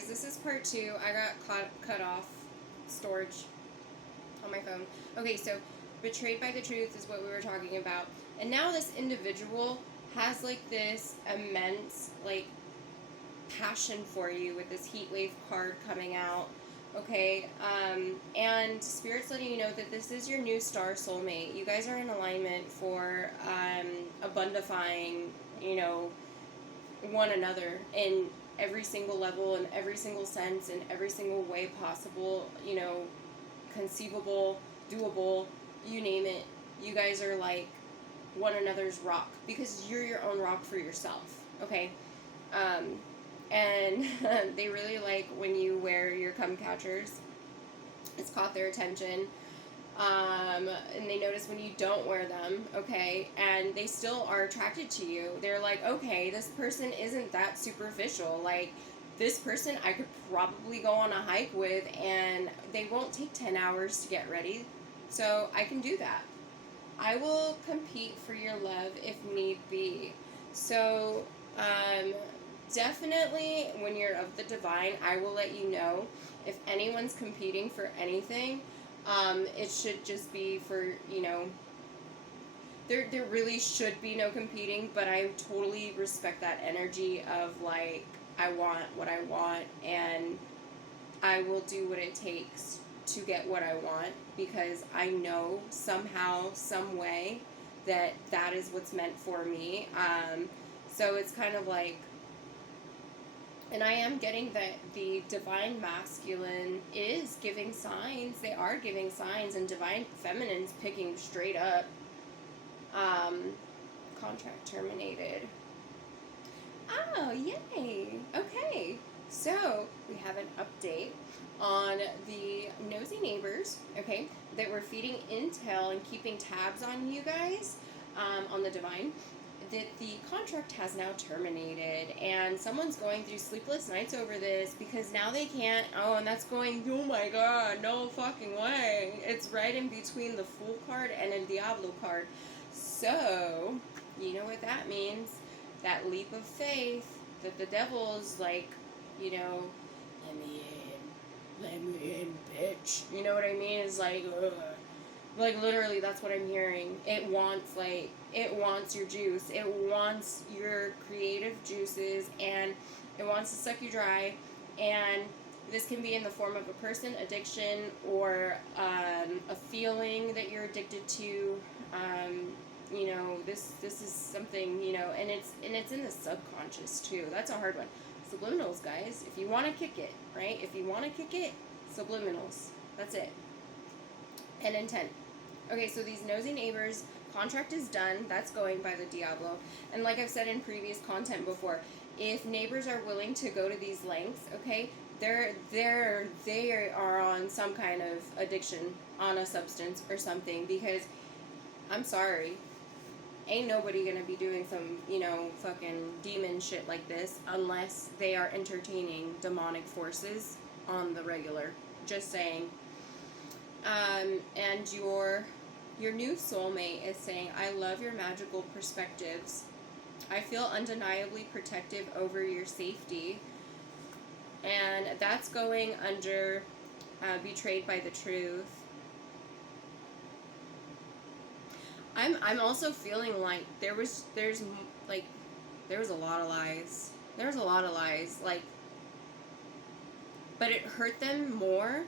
guys, this is part 2. I got cut off storage on my phone. Okay, so betrayed by the truth is what we were talking about. And now this individual has like this immense like passion for you with this heat wave card coming out. Okay, and Spirit's letting you know that this is your new star soulmate. You guys are in alignment for abundifying, you know, one another in every single level, in every single sense, in every single way possible, you know, conceivable, doable, you name it. You guys are like one another's rock because you're your own rock for yourself, okay? And they really like when you wear your cum catchers. It's caught their attention. And they notice when you don't wear them, okay? And they still are attracted to you. They're like, okay, this person isn't that superficial. Like, this person I could probably go on a hike with, and they won't take 10 hours to get ready. So I can do that. I will compete for your love if need be. So, definitely when you're of the divine, I will let you know if anyone's competing for anything. It should just be for, you know, there really should be no competing, but I totally respect that energy of like, I want what I want, and I will do what it takes to get what I want, because I know somehow, some way, that that is what's meant for me. So it's kind of like, and I am getting that the divine masculine is giving signs. They are giving signs, and divine feminine's picking straight up. Contract terminated. Oh, yay. Okay. So, we have an update on the nosy neighbors, okay, that were feeding intel and keeping tabs on you guys, on the divine, that the contract has now terminated, and someone's going through sleepless nights over this because now they can't, and that's going, oh my god, no fucking way. It's right in between the Fool card and a Diablo card. So, you know what that means. That leap of faith that the devil's like, you know, let me in, bitch. You know what I mean? It's like, ugh. Like, literally, that's what I'm hearing. It wants your juice. It wants your creative juices, and it wants to suck you dry. And this can be in the form of a person, addiction, or a feeling that you're addicted to. You know, this is something, you know, and it's in the subconscious too. That's a hard one. Subliminals, guys. If you want to kick it, right? If you want to kick it, subliminals. That's it. And intent. Okay, so these nosy neighbors, contract is done. That's going by the Diablo. And like I've said in previous content before, if neighbors are willing to go to these lengths, okay, they are on some kind of addiction, on a substance or something, because I'm sorry, ain't nobody gonna be doing some, you know, fucking demon shit like this unless they are entertaining demonic forces on the regular. Just saying. And your new soulmate is saying, I love your magical perspectives. I feel undeniably protective over your safety. And that's going under betrayed by the truth. I'm also feeling like there's a lot of lies. There's a lot of lies, like, but it hurt them more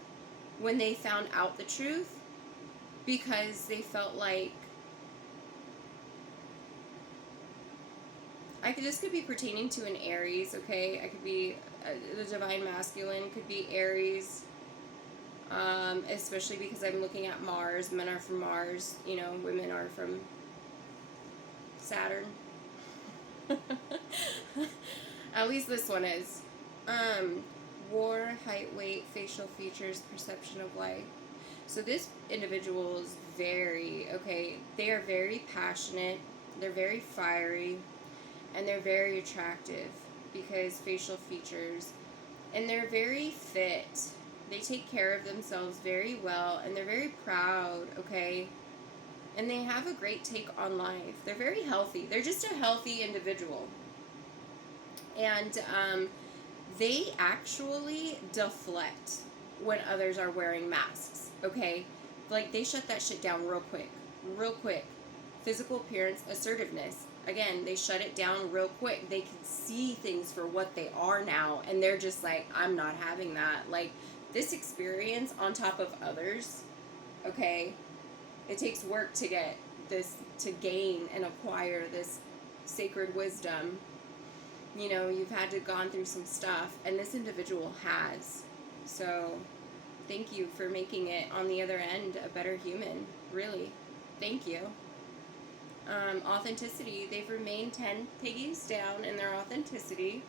when they found out the truth, because they felt like, this could be pertaining to an Aries, okay? I could be, the divine masculine could be Aries, especially because I'm looking at Mars. Men are from Mars, you know, women are from Saturn. At least this one is. War, height, weight, facial features, perception of life. So this individual is very, okay, they are very passionate, they're very fiery, and they're very attractive because facial features, and they're very fit. They take care of themselves very well, and they're very proud, okay? And they have a great take on life. They're very healthy. They're just a healthy individual. And they actually deflect when others are wearing masks, okay? Like, they shut that shit down real quick. Real quick. Physical appearance, assertiveness. Again, they shut it down real quick. They can see things for what they are now, and they're just like, I'm not having that. Like, this experience on top of others, okay, it takes work to get this, to gain and acquire this sacred wisdom. You know, you've had to gone through some stuff, and this individual has. So, thank you for making it on the other end a better human. Really. Thank you. Authenticity. They've remained 10 piggies down in their authenticity.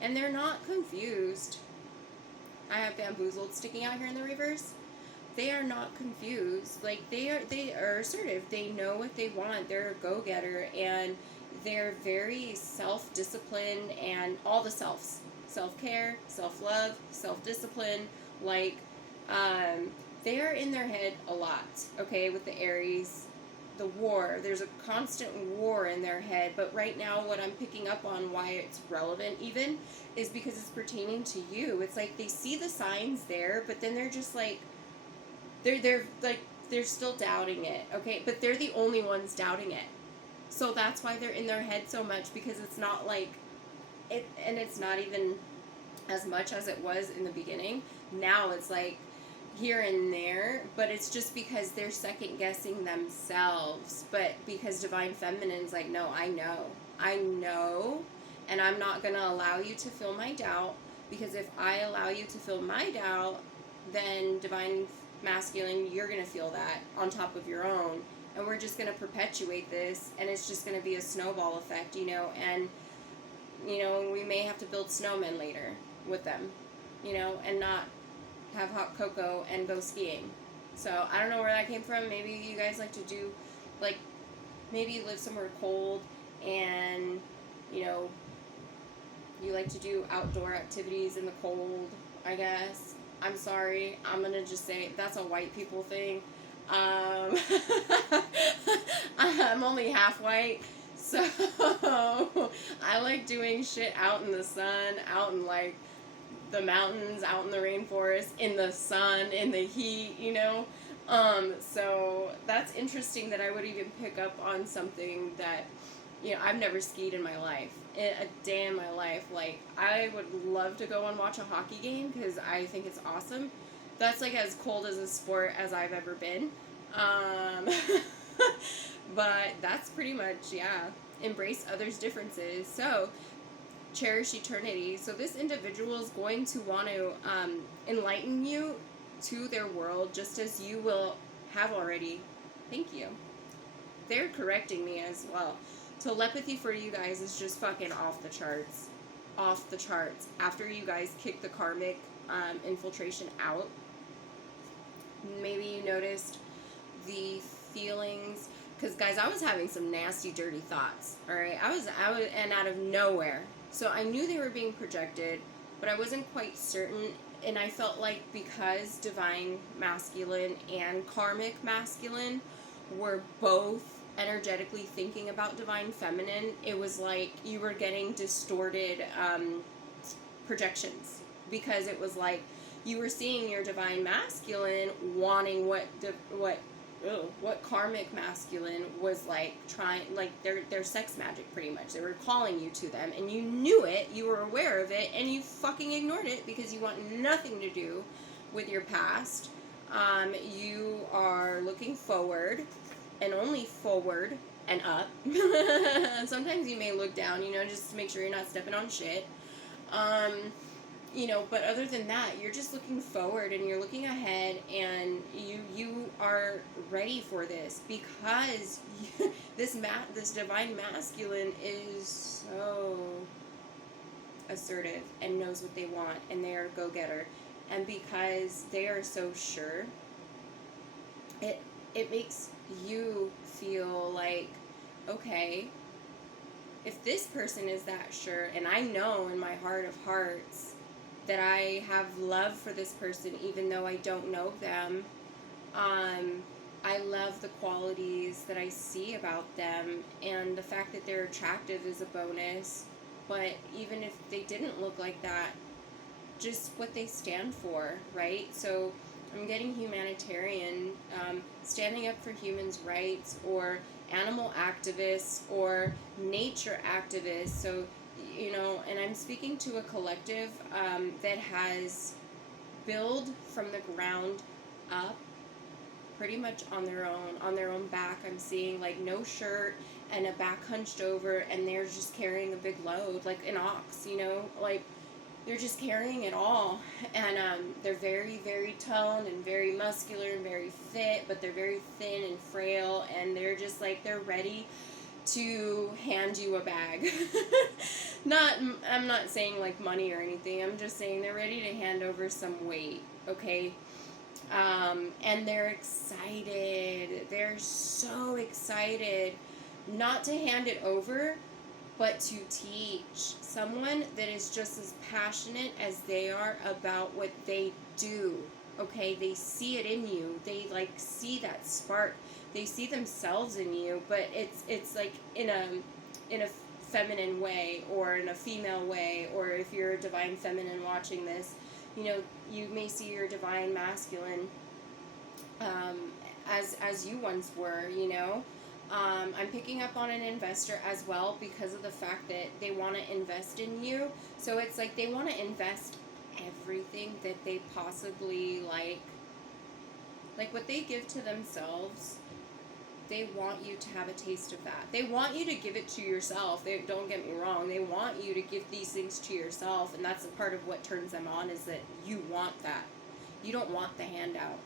And they're not confused. I have bamboozled sticking out here in the reverse. They are not confused. Like, they are assertive. They know what they want. They're a go-getter, and they're very self-disciplined, and all the selves. Self-care, self-love, self-discipline. Like, they are in their head a lot, okay, with the Aries. The war, there's a constant war in their head, but right now what I'm picking up on, why it's relevant even, is because it's pertaining to you. It's like they see the signs there, but then they're just like, they're still doubting it, okay? But they're the only ones doubting it. So that's why they're in their head so much, because it's not like, and it's not even as much as it was in the beginning. Now it's like, here and there, but it's just because they're second guessing themselves. But because Divine Feminine's like, no, I know, and I'm not going to allow you to feel my doubt, because if I allow you to feel my doubt, then Divine Masculine, you're going to feel that on top of your own, and we're just going to perpetuate this, and it's just going to be a snowball effect, you know. And you know, we may have to build snowmen later with them, you know, and not have hot cocoa and go skiing. So I don't know where that came from. Maybe you guys like to do, like, maybe you live somewhere cold, and you know, you like to do outdoor activities in the cold, I guess. I'm sorry, I'm gonna just say that's a white people thing. I'm only half white, so I like doing shit out in the sun, out in like the mountains, out in the rainforest, in the sun, in the heat, you know. So that's interesting that I would even pick up on something that, you know, I've never skied in my life, a day in my life. Like, I would love to go and watch a hockey game because I think it's awesome. That's like as cold as a sport as I've ever been. But that's pretty much, yeah, embrace others' differences. So, cherish eternity. So this individual is going to want to enlighten you to their world, just as you will have already. Thank you. They're correcting me as well. Telepathy for you guys is just fucking off the charts. Off the charts. After you guys kick the karmic infiltration out, maybe you noticed the feelings. Because, guys, I was having some nasty, dirty thoughts. Alright? I was, and out of nowhere. So I knew they were being projected, but I wasn't quite certain, and I felt like because Divine Masculine and Karmic Masculine were both energetically thinking about Divine Feminine, it was like you were getting distorted projections, because it was like you were seeing your Divine Masculine wanting what Karmic Masculine was like trying, like their sex magic pretty much. They were calling you to them, and you knew it, you were aware of it, and you fucking ignored it because you want nothing to do with your past. You are looking forward, and only forward and up. And sometimes you may look down, you know, just to make sure you're not stepping on shit. You know, but other than that, you're just looking forward, and you're looking ahead, and you are ready for this, because this Divine Masculine is so assertive and knows what they want, and they are a go-getter, and because they are so sure, it makes you feel like, okay, if this person is that sure, and I know in my heart of hearts that I have love for this person even though I don't know them. I love the qualities that I see about them, and the fact that they're attractive is a bonus. but even if they didn't look like that, just what they stand for, right? So I'm getting humanitarian, standing up for humans' rights, or animal activists, or nature activists. So, and I'm speaking to a collective that has built from the ground up pretty much on their own back. I'm seeing like no shirt and a back hunched over, and they're just carrying a big load, like an ox, like they're just carrying it all. And they're very, very toned and very muscular and very fit, but they're very thin and frail, and they're just like, they're ready to hand you a bag. I'm not saying like money or anything, I'm just saying they're ready to hand over some weight, okay? And they're excited. They're so excited not to hand it over, but to teach someone that is just as passionate as they are about what they do. Okay, they see it in you. They like see that spark. They see themselves in you, but it's like in a feminine way, or in a female way, or if you're a divine feminine watching this, you may see your divine masculine as you once were, I'm picking up on an investor as well, because of the fact that they want to invest in you. So it's like they want to invest everything that they possibly like what they give to themselves. They want you to have a taste of that. They want you to give it to yourself. Don't get me wrong. They want you to give these things to yourself, and that's a part of what turns them on, is that you want that. You don't want the handout.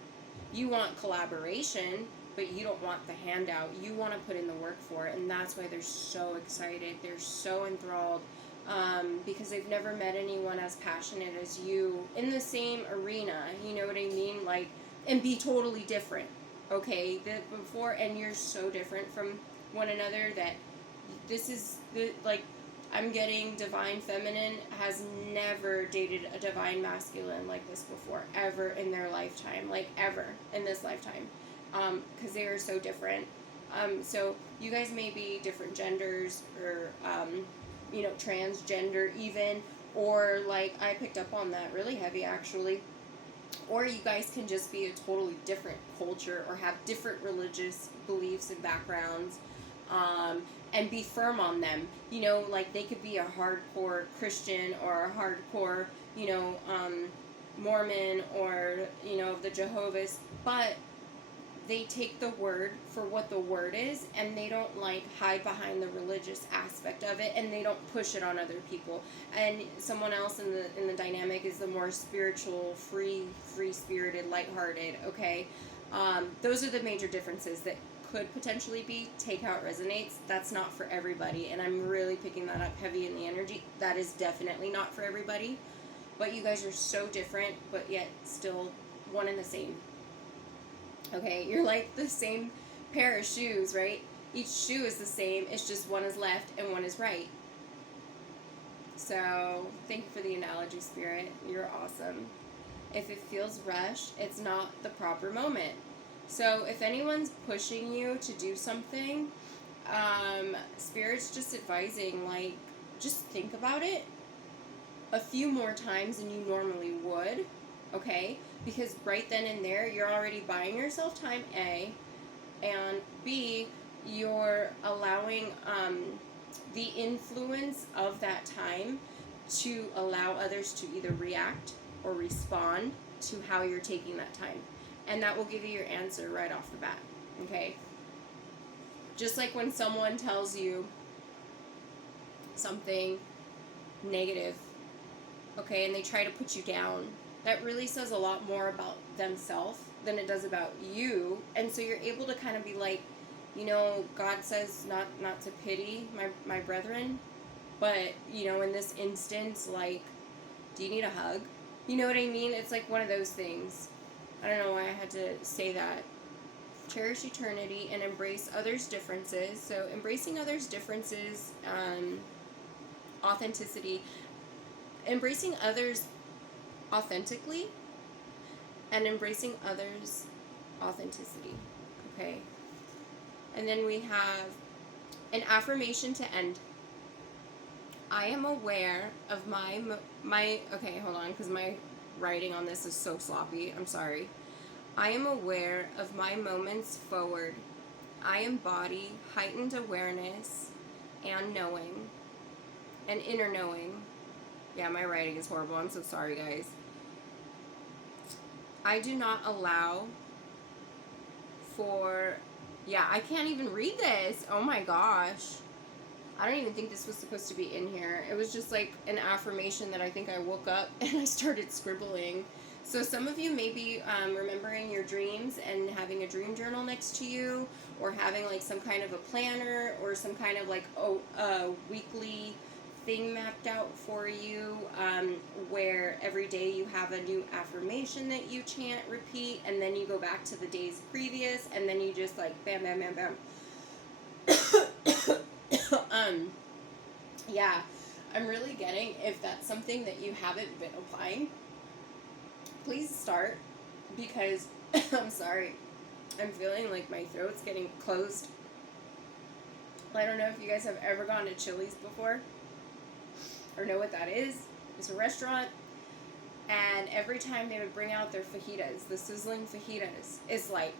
You want collaboration, but you don't want the handout. You want to put in the work for it, and that's why they're so excited. They're so enthralled, because they've never met anyone as passionate as you in the same arena. You know what I mean? Like, and be totally different. Okay, before, and you're so different from one another that this is I'm getting divine feminine has never dated a divine masculine like this before, ever in their lifetime, like ever in this lifetime, because they are so different. So you guys may be different genders, or transgender even, or like I picked up on that really heavy actually. Or you guys can just be a totally different culture, or have different religious beliefs and backgrounds, and be firm on them. Like they could be a hardcore Christian, or a hardcore, Mormon, or, the Jehovah's, but they take the word for what the word is, and they don't hide behind the religious aspect of it, and they don't push it on other people. And someone else in the dynamic is the more spiritual, free spirited, lighthearted. Okay, those are the major differences that could potentially be. Take how it resonates. That's not for everybody, and I'm really picking that up heavy in the energy. That is definitely not for everybody. But you guys are so different, but yet still one and the same. Okay, you're like the same pair of shoes, right? Each shoe is the same, it's just one is left and one is right. So, thank you for the analogy, Spirit. You're awesome. If it feels rushed, it's not the proper moment. So, if anyone's pushing you to do something, Spirit's just advising, just think about it a few more times than you normally would, okay? Because right then and there, you're already buying yourself time, A, and B, you're allowing the influence of that time to allow others to either react or respond to how you're taking that time. And that will give you your answer right off the bat, okay? Just like when someone tells you something negative, okay, and they try to put you down, that really says a lot more about themselves than it does about you. And so you're able to kind of be like, God says not to pity my brethren, but, in this instance, do you need a hug? You know what I mean? It's like one of those things. I don't know why I had to say that. Cherish eternity and embrace others' differences. So embracing others' differences, authenticity, embracing others authentically, and embracing others' authenticity. Okay. And then we have an affirmation to end. I am aware of okay, hold on, because my writing on this is so sloppy. I'm sorry. I am aware of my moments forward. I embody heightened awareness and knowing, and inner knowing. Yeah, my writing is horrible. I'm so sorry, guys. I do not allow for, yeah, I can't even read this. Oh my gosh. I don't even think this was supposed to be in here. It was just like an affirmation that I think I woke up and I started scribbling. So some of you may be remembering your dreams and having a dream journal next to you, or having like some kind of a planner or some kind of like a weekly thing mapped out for you, where every day you have a new affirmation that you chant, repeat, and then you go back to the days previous, and then you just like bam, bam, bam, bam. Yeah, I'm really getting, if that's something that you haven't been applying, please start, because I'm sorry, I'm feeling like my throat's getting closed. I don't know if you guys have ever gone to Chili's before or know what that is. It's a restaurant, and every time they would bring out their fajitas, the sizzling fajitas, it's like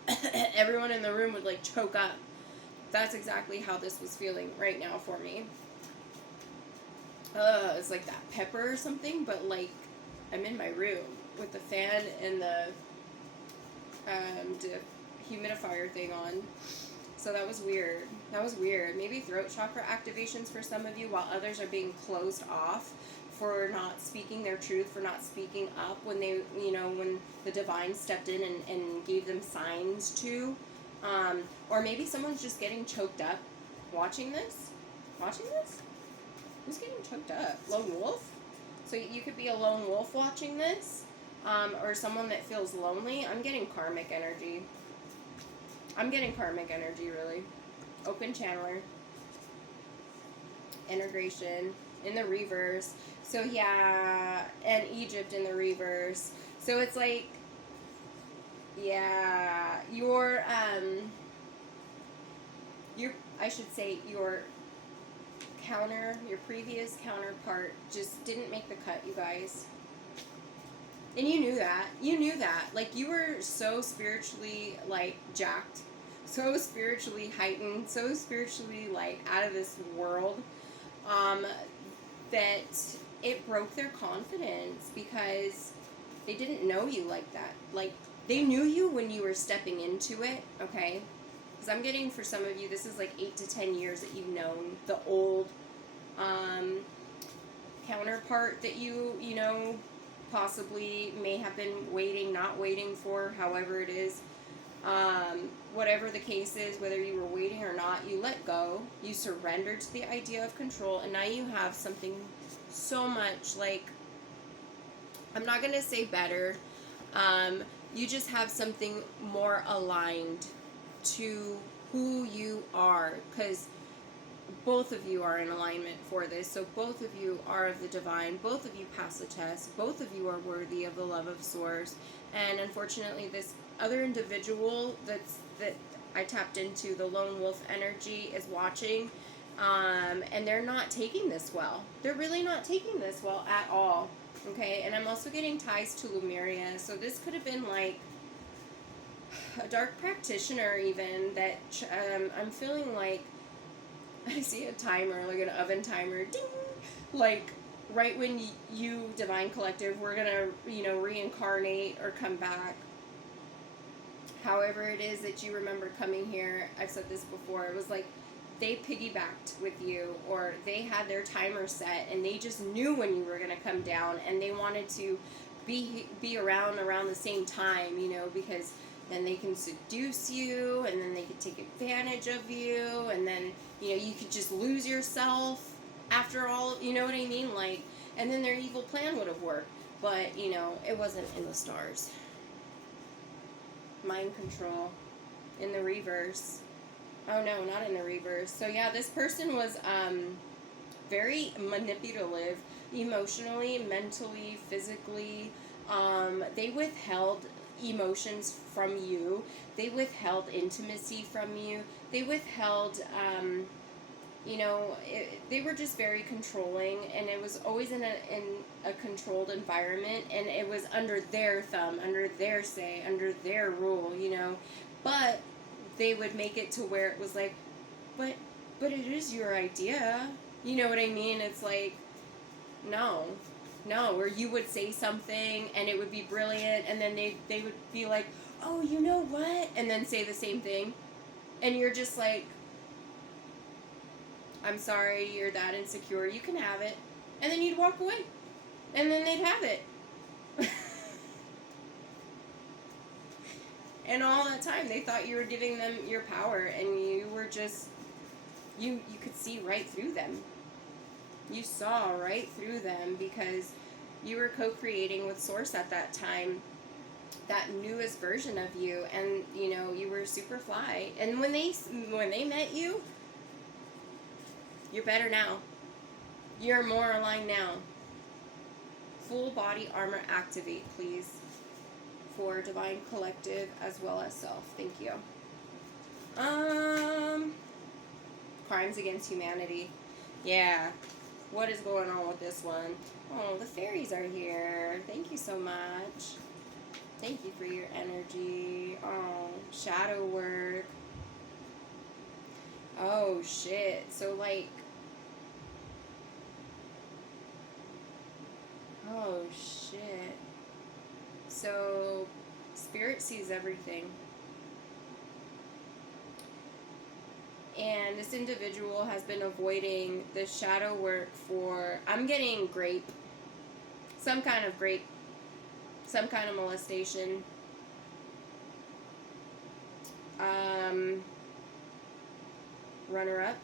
everyone in the room would like choke up. That's exactly how this was feeling right now for me. It's like that pepper or something, but like I'm in my room with the fan and the humidifier thing on. So that was weird. That was weird. Maybe throat chakra activations for some of you, while others are being closed off for not speaking their truth, for not speaking up when they, when the divine stepped in and gave them signs to. Or maybe someone's just getting choked up watching this. Watching this? Who's getting choked up? Lone wolf? So you could be a lone wolf watching this, or someone that feels lonely. I'm getting karmic energy. I'm getting karmic energy, really. Open channeler. Integration in the reverse. So yeah, and Egypt in the reverse. So it's like, yeah, your I should say your previous counterpart just didn't make the cut, you guys. And you knew that. You knew that. Like, you were so spiritually, like, jacked. So spiritually heightened. So spiritually, like, out of this world. That it broke their confidence because they didn't know you like that. Like, they knew you when you were stepping into it, okay? Because I'm getting, for some of you, this is like 8 to 10 years that you've known the old counterpart that you possibly may have been not waiting for, however it is. Whatever the case is, whether you were waiting or not, you let go, you surrendered to the idea of control, and now you have something so much, like, I'm not going to say better, you just have something more aligned to who you are, because both of you are in alignment for this. So both of you are of the divine. Both of you pass the test. Both of you are worthy of the love of Source. And unfortunately, this other individual that I tapped into, the lone wolf energy, is watching, and they're not taking this well. They're really not taking this well at all. Okay, and I'm also getting ties to Lemuria. So this could have been like a dark practitioner, even, that I'm feeling like I see a timer, like an oven timer, ding, like right when you, Divine Collective, we're gonna, reincarnate or come back. However it is that you remember coming here, I've said this before, it was like they piggybacked with you, or they had their timer set and they just knew when you were gonna come down, and they wanted to be around the same time, because then they can seduce you, and then they could take advantage of you, and then, you could just lose yourself after all, you know what I mean? Like, and then their evil plan would have worked, but, it wasn't in the stars. Mind control in the reverse. Oh no, not in the reverse. So yeah, this person was very manipulative, emotionally, mentally, physically. They withheld emotions from you. They withheld intimacy from you. They withheld, they were just very controlling, and it was always in a controlled environment, and it was under their thumb, under their say, under their rule, but they would make it to where it was like, but it is your idea, you know what I mean? It's like, no, or you would say something and it would be brilliant, and then they would be like, oh, you know what, and then say the same thing, and you're just like, I'm sorry, you're that insecure, you can have it. And then you'd walk away. And then they'd have it. And all that time, they thought you were giving them your power, and you were just, you could see right through them. You saw right through them, because you were co-creating with Source at that time, that newest version of you, and, you were super fly. And when they met you, you're better now. You're more aligned now. Full body armor activate, please. For Divine Collective as well as self. Thank you. Crimes against humanity. Yeah. What is going on with this one? Oh, the fairies are here. Thank you so much. Thank you for your energy. Oh, shadow work. Oh, shit. So, like... Oh, shit. So, Spirit sees everything. And this individual has been avoiding the shadow work for... I'm getting grape. Some kind of grape. Some kind of molestation. Runner-up.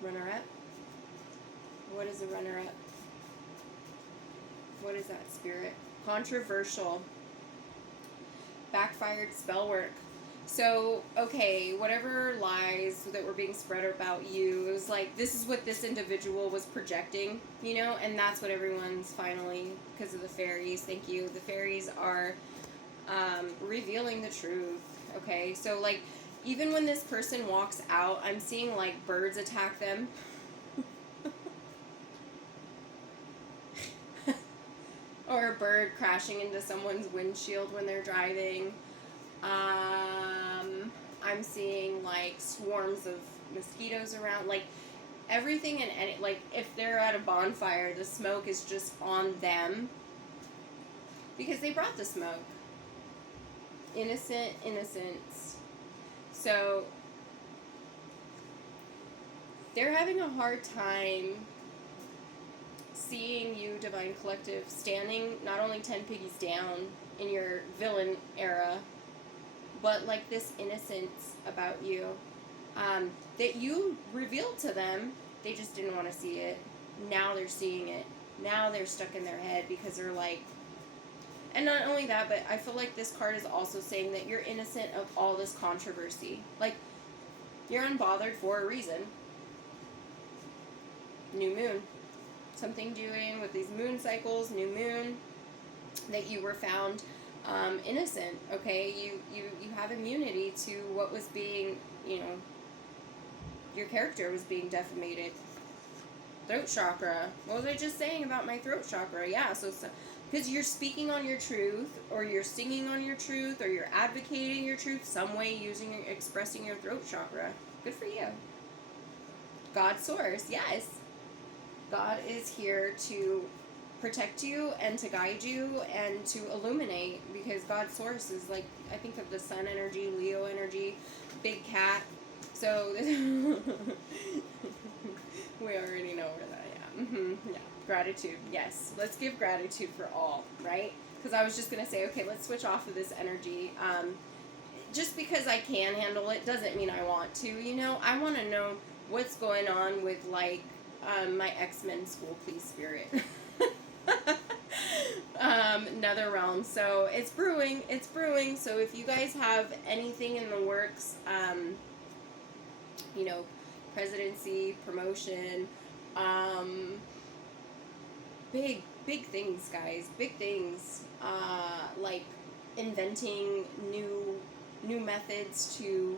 Runner-up. What is a runner-up? What is that, Spirit? Controversial. Backfired spell work. So, okay, whatever lies that were being spread about you, it was like, this is what this individual was projecting, and that's what everyone's finally, because of the fairies, thank you, the fairies are revealing the truth, okay? So, like, even when this person walks out, I'm seeing, like, birds attack them. Or a bird crashing into someone's windshield when they're driving. I'm seeing, like, swarms of mosquitoes around. Like, everything, and like, if they're at a bonfire, the smoke is just on them. Because they brought the smoke. Innocent innocence. So, they're having a hard time seeing you, Divine Collective, standing not only 10 piggies down in your villain era, but like this innocence about you that you revealed to them. They just didn't want to see it. Now they're seeing it. Now they're stuck in their head because they're like, and not only that, but I feel like this card is also saying that you're innocent of all this controversy. Like, you're unbothered for a reason. New moon. Something doing with these moon cycles, new moon, that you were found innocent, okay? You have immunity to what was being, your character was being defamated. Throat chakra. What was I just saying about my throat chakra? Yeah, so because you're speaking on your truth, or you're singing on your truth, or you're advocating your truth some way, expressing your throat chakra. Good for you. God source, yes. God is here to protect you and to guide you and to illuminate, because God's source is like, I think of the sun energy, Leo energy, big cat. So we already know where that, yeah. Gratitude, yes. Let's give gratitude for all, right? Because I was just going to say, okay, let's switch off of this energy. Just because I can handle it doesn't mean I want to, I want to know what's going on with, like, my X-Men school, please, Spirit. Nether realm. So it's brewing. So if you guys have anything in the works, presidency, promotion, big things, guys, big things, like inventing new methods to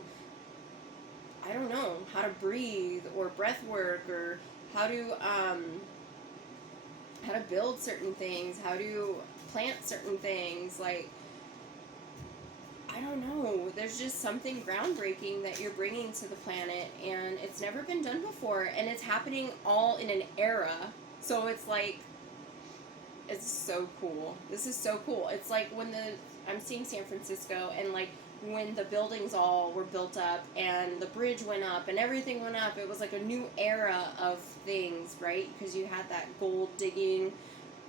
I don't know, how to breathe or breath work, or how to build certain things, how to plant certain things. Like, I don't know. There's just something groundbreaking that you're bringing to the planet, and it's never been done before, and it's happening all in an era. So it's like, it's so cool. This is so cool. It's like I'm seeing San Francisco, and like when the buildings all were built up and the bridge went up and everything went up, it was like a new era of things, right? Because you had that gold digging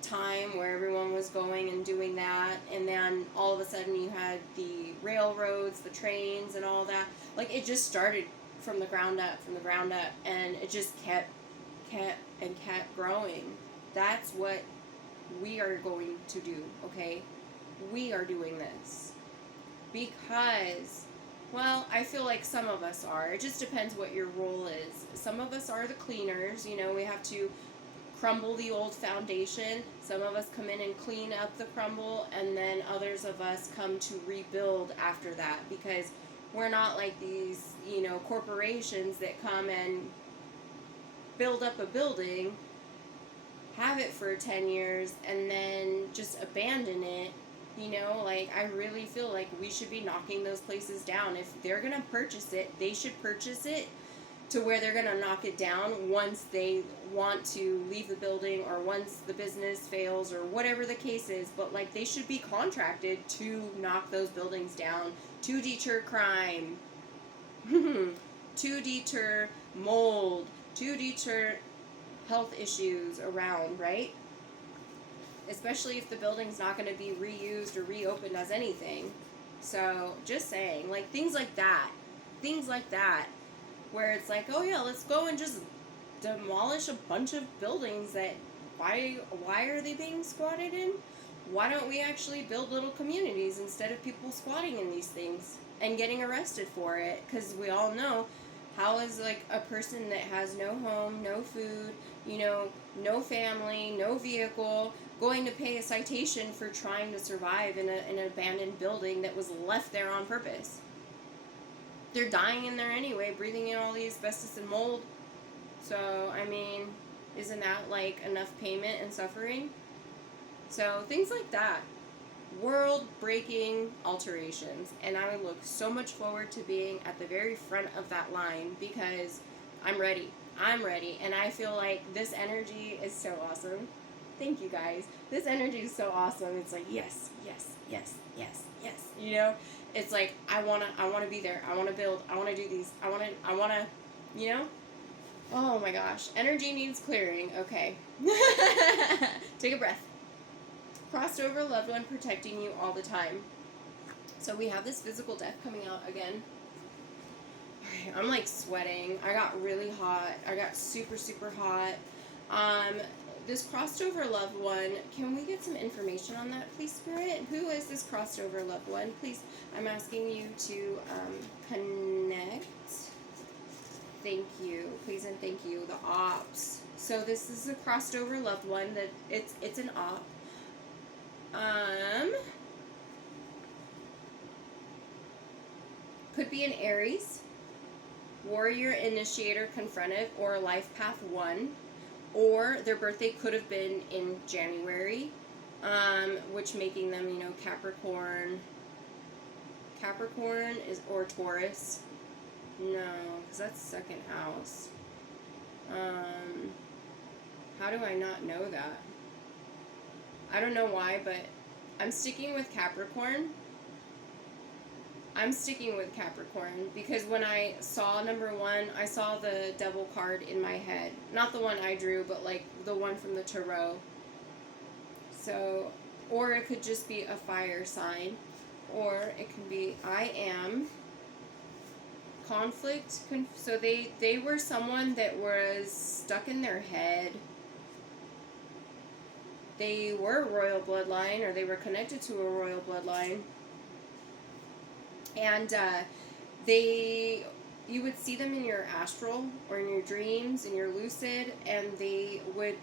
time where everyone was going and doing that, and then all of a sudden you had the railroads, the trains, and all that. Like, it just started from the ground up, and it just kept growing. That's what we are going to do, okay? We are doing this because, well, I feel like some of us are. It just depends what your role is. Some of us are the cleaners, we have to crumble the old foundation. Some of us come in and clean up the crumble, and then others of us come to rebuild after that, because we're not like these, corporations that come and build up a building, have it for 10 years, and then just abandon it. Like, I really feel like we should be knocking those places down. If they're going to purchase it, they should purchase it to where they're going to knock it down once they want to leave the building, or once the business fails, or whatever the case is. But, like, they should be contracted to knock those buildings down, to deter crime, to deter mold, to deter health issues around, right? Especially if the building's not going to be reused or reopened as anything. So, just saying, like, things like that, where it's like, oh yeah, let's go and just demolish a bunch of buildings that, why are they being squatted in? Why don't we actually build little communities instead of people squatting in these things and getting arrested for it? Because we all know, how is, like, a person that has no home, no food, no family, no vehicle, going to pay a citation for trying to survive in an abandoned building that was left there on purpose? They're dying in there anyway, breathing in all the asbestos and mold. So, I mean, isn't that, like, enough payment and suffering? So, things like that. World-breaking alterations. And I look so much forward to being at the very front of that line, because I'm ready. And I feel like this energy is so awesome. Thank you, guys. This energy is so awesome. It's like, yes, yes, yes, yes, yes. It's like, I wanna be there. I wanna build. I wanna do these. I wanna, Oh my gosh. Energy needs clearing. Okay. Take a breath. Crossed over loved one protecting you all the time. So we have this physical death coming out again. Alright, I'm like sweating. I got really hot. I got super, super hot. This crossed over loved one, can we get some information on that, please, Spirit? Who is this crossed over loved one? Please, I'm asking you to connect. Thank you. Please and thank you. The ops. So this is a crossed over loved one that it's an op. Could be an Aries, warrior, initiator, confrontive, or life path 1. Or their birthday could have been in January, which making them, Capricorn. Capricorn or Taurus. No, because that's second house. How do I not know that? I don't know why, but I'm sticking with Capricorn. Because when I saw number 1, I saw the devil card in my head. Not the one I drew, but like the one from the tarot. So, or it could just be a fire sign. Or it can be, I am conflict. So they were someone that was stuck in their head. They were royal bloodline, or they were connected to a royal bloodline. And you would see them in your astral or in your dreams, in your lucid, and they would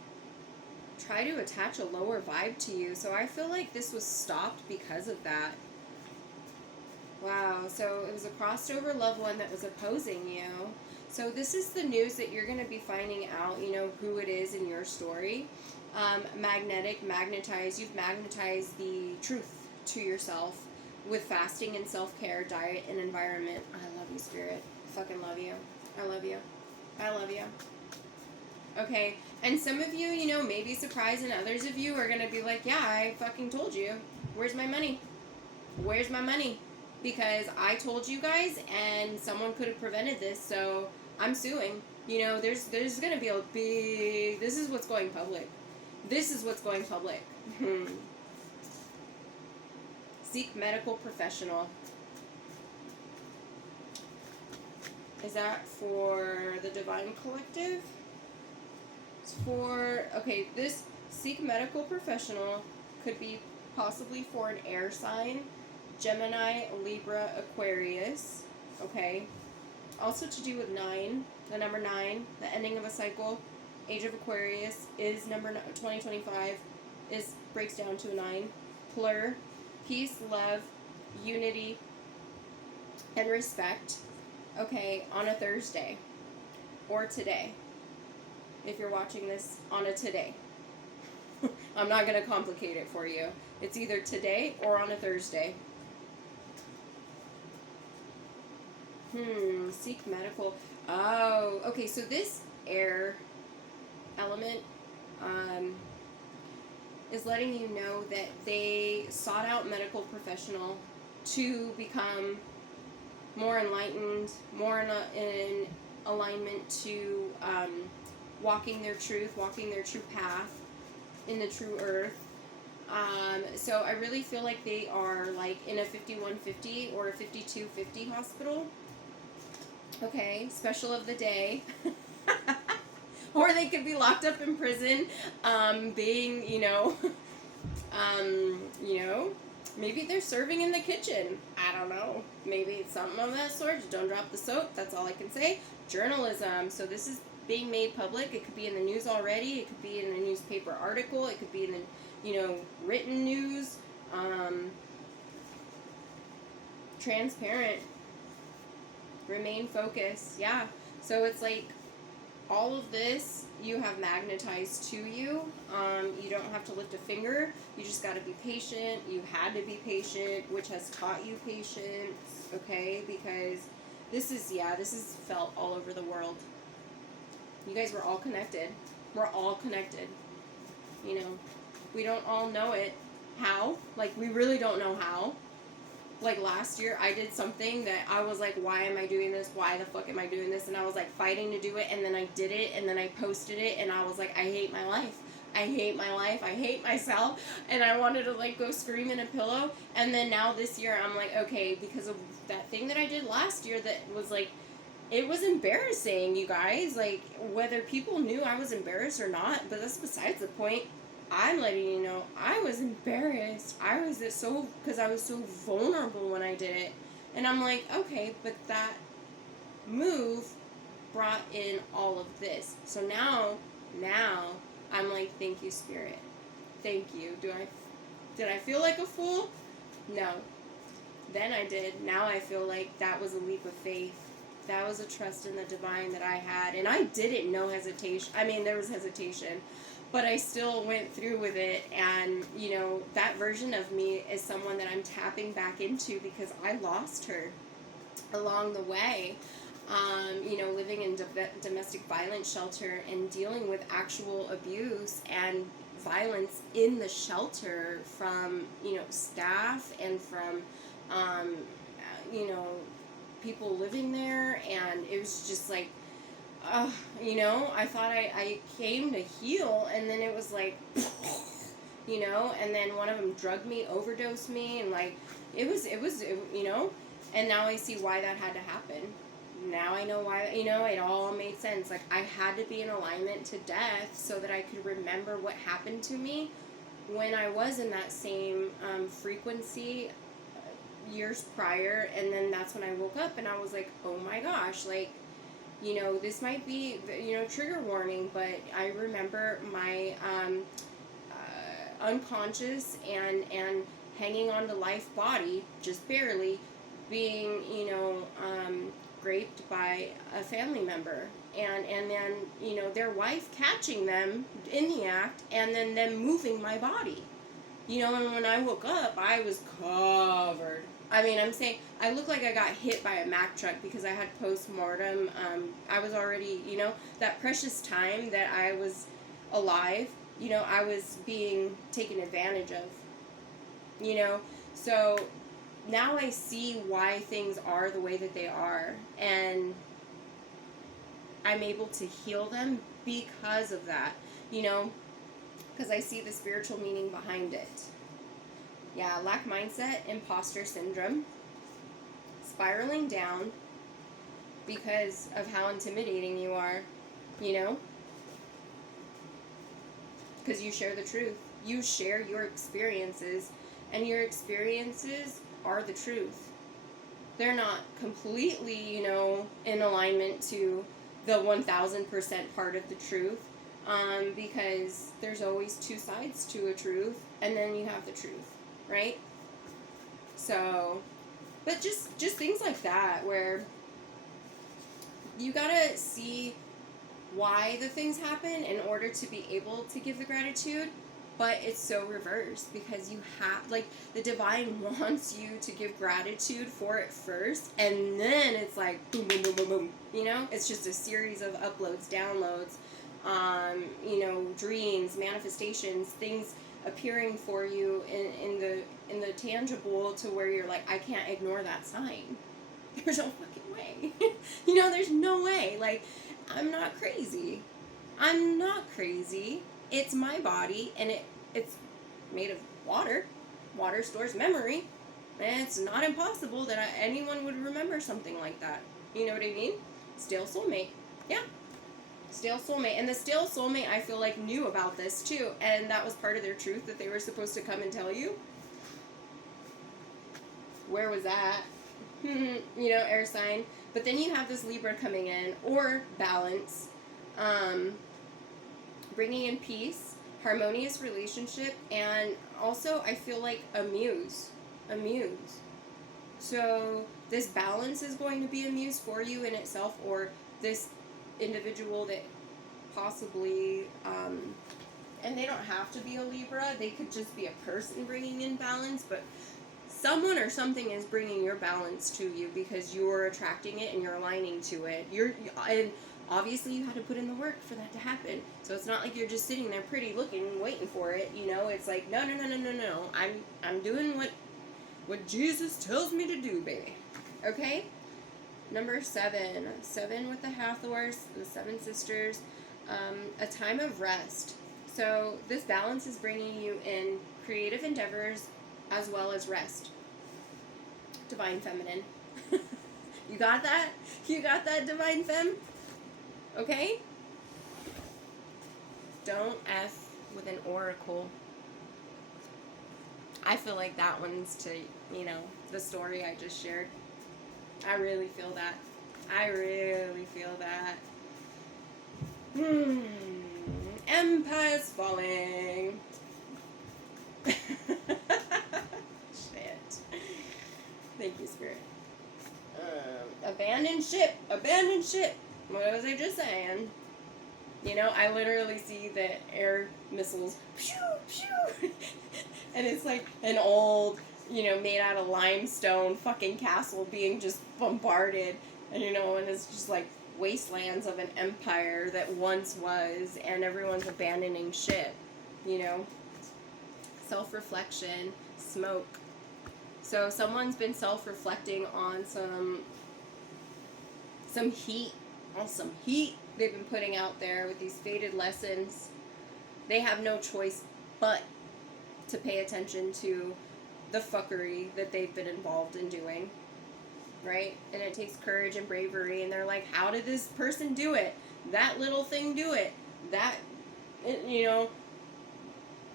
try to attach a lower vibe to you. So I feel like this was stopped because of that. Wow. So it was a crossed over loved one that was opposing you. So this is the news that you're going to be finding out, you know, who it is in your story. Magnetic, magnetize. You've magnetized the truth to yourself with fasting and self-care, diet, and environment. I love you, Spirit. Fucking love you. I love you. I love you. Okay. And some of you, you know, may be surprised, and others of you are going to be like, yeah, I fucking told you. Where's my money? Where's my money? Because I told you guys, and someone could have prevented this, so I'm suing. You know, there's going to be a big... This is what's going public. This is what's going public. Seek medical professional. Is that for the Divine Collective? It's for... Okay, this seek medical professional could be possibly for an air sign. Gemini, Libra, Aquarius. Okay. Also to do with 9. The number 9. The ending of a cycle. Age of Aquarius is number 2025. Breaks down to a 9. Plur. Peace, love, unity, and respect. Okay, on a Thursday. Or today. If you're watching this on a today. I'm not going to complicate it for you. It's either today or on a Thursday. Seek medical. Oh, okay, so this air element is letting you know that they sought out medical professional to become more enlightened, more in alignment to walking their truth, walking their true path in the true earth. So I really feel like they are like in a 5150 or a 5250 hospital. Okay, special of the day. Or they could be locked up in prison, being, you know, maybe they're serving in the kitchen. I don't know. Maybe it's something of that sort. Just don't drop the soap. That's all I can say. Journalism. So this is being made public. It could be in the news already. It could be in a newspaper article. It could be in the, you know, written news. Transparent. Remain focused. Yeah. So it's like all of this you have magnetized to you. You don't have to lift a finger. You just got to be patient. You had to be patient, which has taught you patience. Okay? Because this is felt all over the world. You guys were all connected. We're all connected. You know, we don't all know it. How? Like, we really don't know how. Like, last year, I did something that I was like, why am I doing this? Why the fuck am I doing this? And I was, like, fighting to do it, and then I did it, and then I posted it, and I was like, I hate my life. I hate my life. I hate myself. And I wanted to, like, go scream in a pillow. And then now this year, I'm like, okay, because of that thing that I did last year that was, like, it was embarrassing, you guys. Like, whether people knew I was embarrassed or not, but that's besides the point. I'm letting you know, I was embarrassed. Because I was so vulnerable when I did it. And I'm like, okay, but that move brought in all of this. So now, I'm like, thank you, Spirit. Thank you. Did I feel like a fool? No. Then I did. Now I feel like that was a leap of faith. That was a trust in the divine that I had. And I did it, no hesitation. I mean, there was hesitation. But I still went through with it, and, you know, that version of me is someone that I'm tapping back into because I lost her along the way. You know, living in domestic violence shelter and dealing with actual abuse and violence in the shelter from, you know, staff and from, you know, people living there, and it was just like, you know, I thought I came to heal, and then it was like, you know, and then one of them drugged me, overdosed me, and like, it was, you know, and now I see why that had to happen. Now I know why, you know, it all made sense. Like, I had to be in alignment to death so that I could remember what happened to me when I was in that same frequency years prior, and then that's when I woke up, and I was like, oh my gosh, like, you know, this might be, you know, trigger warning, but I remember my unconscious and hanging on to life body, just barely, being, raped by a family member, and then, their wife catching them in the act, and then them moving my body. And when I woke up, I was covered. I mean, I'm saying, I look like I got hit by a Mack truck because I had post-mortem. I was already, that precious time that I was alive, I was being taken advantage of. So now I see why things are the way that they are, and I'm able to heal them because of that, because I see the spiritual meaning behind it. Yeah, lack mindset, imposter syndrome, spiraling down because of how intimidating you are, because you share the truth. You share your experiences, and your experiences are the truth. They're not completely, in alignment to the 1000% part of the truth, because there's always two sides to a truth, and then you have the truth, right? So, but just things like that, where you gotta see why the things happen in order to be able to give the gratitude. But it's so reversed, because you have, like, the divine wants you to give gratitude for it first, and then it's like boom, boom, boom, boom, boom. It's just a series of uploads, downloads, dreams, manifestations, things appearing for you in the tangible, to where you're like, I can't ignore that sign. There's no fucking way. There's no way. Like, I'm not crazy. It's my body, and it's made of water. Water stores memory, and it's not impossible that anyone would remember something like that. You know what I mean? Stale soulmate. Yeah. Stale soulmate. And the stale soulmate, I feel like, knew about this too, and that was part of their truth that they were supposed to come and tell you. Where was that? Air sign. But then you have this Libra coming in, or balance, bringing in peace, harmonious relationship, and also I feel like a muse. So this balance is going to be a muse for you in itself, or this individual that possibly, and they don't have to be a Libra, they could just be a person bringing in balance, but someone or something is bringing your balance to you, because you're attracting it and you're aligning to it. And obviously you had to put in the work for that to happen. So it's not like you're just sitting there pretty looking, waiting for it. It's like, no. I'm doing what Jesus tells me to do, baby. Okay? Number 7. 7 with the Hathors, the 7 sisters. A time of rest. So this balance is bringing you in creative endeavors as well as rest. Divine feminine. You got that? You got that, divine femme? Okay? Don't F with an oracle. I feel like that one's to, the story I just shared. I really feel that. Empire's falling. Shit. Thank you, Spirit. Abandoned ship. What was I just saying? I literally see the air missiles, pew, pew, and it's like an old, made out of limestone fucking castle being just bombarded, and and it's just like wastelands of an empire that once was, and everyone's abandoning shit, Self-reflection, smoke. So someone's been self-reflecting on some heat, they've been putting out there with these fated lessons. They have no choice but to pay attention to the fuckery that they've been involved in doing, right? And it takes courage and bravery, and they're like, how did this person do it? That little thing do it?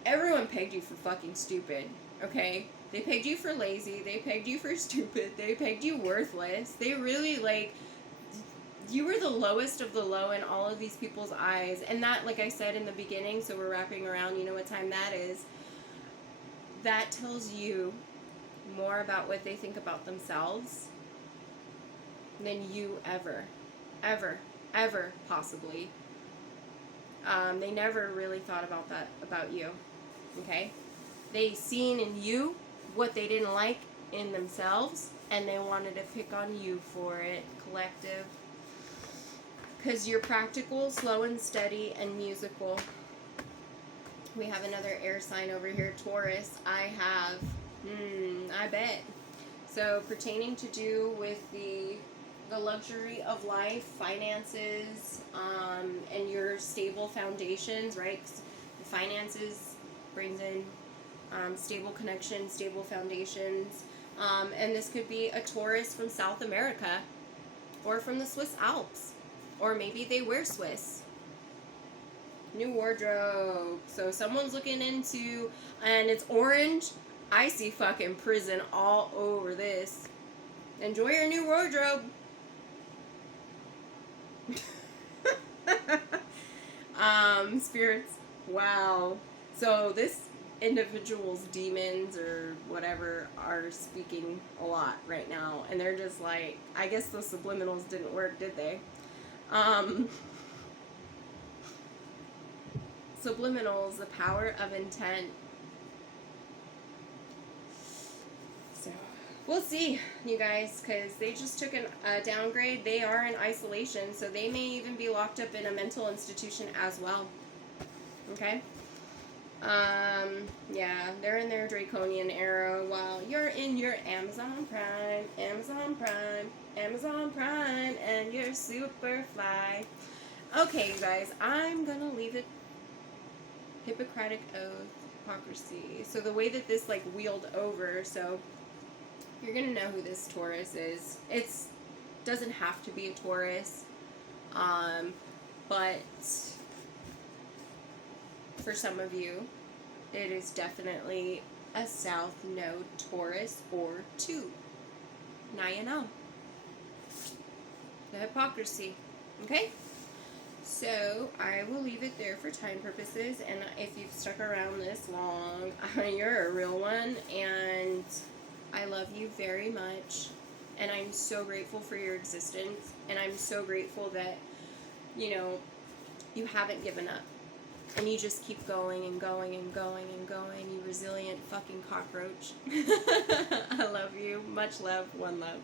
Everyone pegged you for fucking stupid, okay? They pegged you for lazy, they pegged you for stupid, they pegged you worthless. They really, you were the lowest of the low in all of these people's eyes. And that, like I said in the beginning, so we're wrapping around, what time that is. That tells you more about what they think about themselves than you ever possibly. They never really thought about that about you. Okay? They seen in you what they didn't like in themselves, and they wanted to pick on you for it, collective. Because you're practical, slow and steady, and musical. We have another air sign over here, Taurus. I have, I bet. So pertaining to do with the luxury of life, finances, and your stable foundations, right? 'Cause the finances brings in stable connections, stable foundations. And this could be a Taurus from South America or from the Swiss Alps. Or maybe they wear Swiss. New wardrobe. So someone's looking into, and it's orange. I see fucking prison all over this. Enjoy your new wardrobe. Spirits. Wow. So this individual's demons or whatever are speaking a lot right now. And they're just like, I guess the subliminals didn't work, did they? Subliminals, the power of intent. So, we'll see, you guys, because they just took a downgrade. They are in isolation, so they may even be locked up in a mental institution as well. Okay? Yeah, they're in their draconian era while you're in your Amazon Prime, and you're super fly. Okay, you guys, I'm gonna leave it. Hippocratic oath, hypocrisy. So the way that this like wheeled over, so you're gonna know who this Taurus is. It's doesn't have to be a Taurus, but for some of you, it is definitely a South Node Taurus or 2. Now you know. The hypocrisy. Okay? So, I will leave it there for time purposes, and if you've stuck around this long, you're a real one, and I love you very much, and I'm so grateful for your existence, and I'm so grateful that, you know, you haven't given up, and you just keep going and going and going and going, you resilient fucking cockroach. I love you. Much love. One love.